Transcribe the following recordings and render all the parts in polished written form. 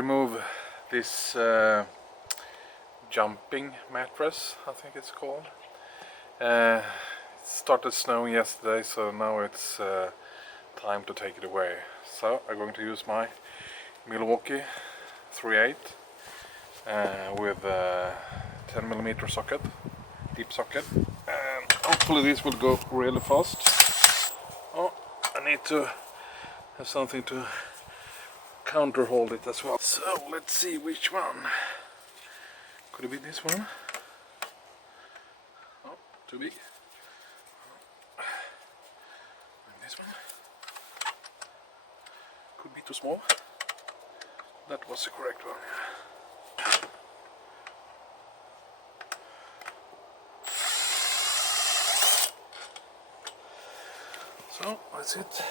remove this jumping mattress, I think it's called. It started snowing yesterday, so now it's time to take it away. So I'm going to use my Milwaukee 3/8 with a 10mm socket, deep socket, and hopefully this will go really fast. Oh, I need to have something to counter hold it as well. So let's see which one. Could it be this one? Oh, too big. And this one? Could be too small. That was the correct one. So that's it.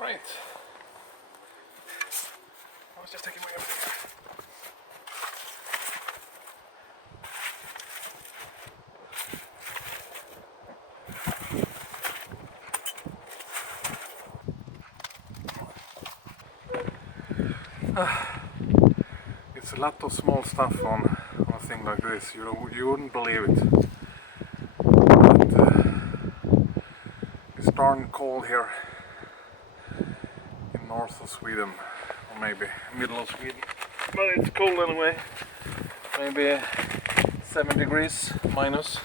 Right. I was just taking my own. It's a lot of small stuff on a thing like this. You wouldn't believe it. But it's darn cold here in north of Sweden, or maybe middle of Sweden. But it's cold anyway. Maybe 7 degrees minus.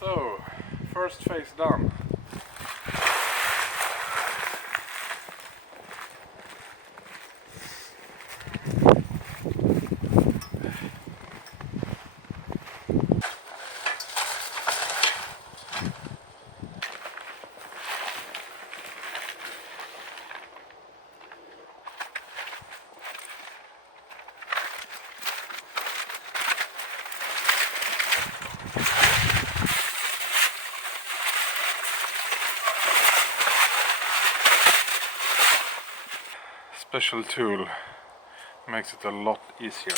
So, first phase done. Special tool makes it a lot easier.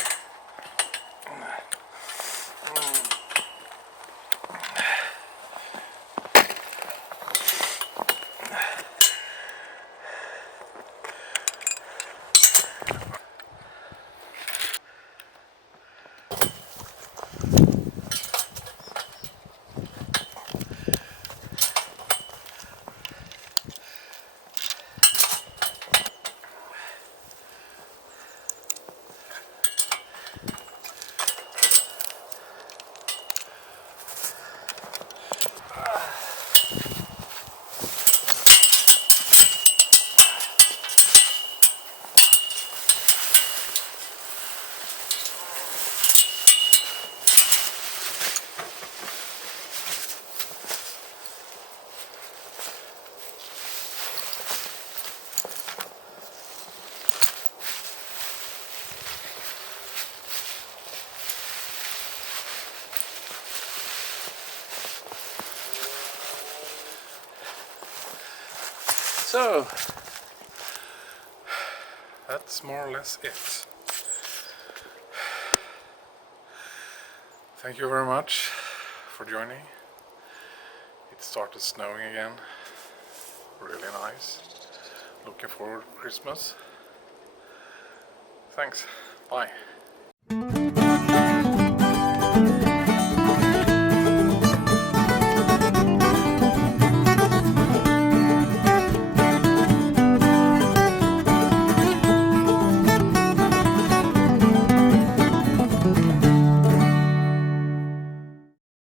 So that's more or less it. Thank you very much for joining. It started snowing again. Really nice. Looking forward to Christmas. Thanks. Bye.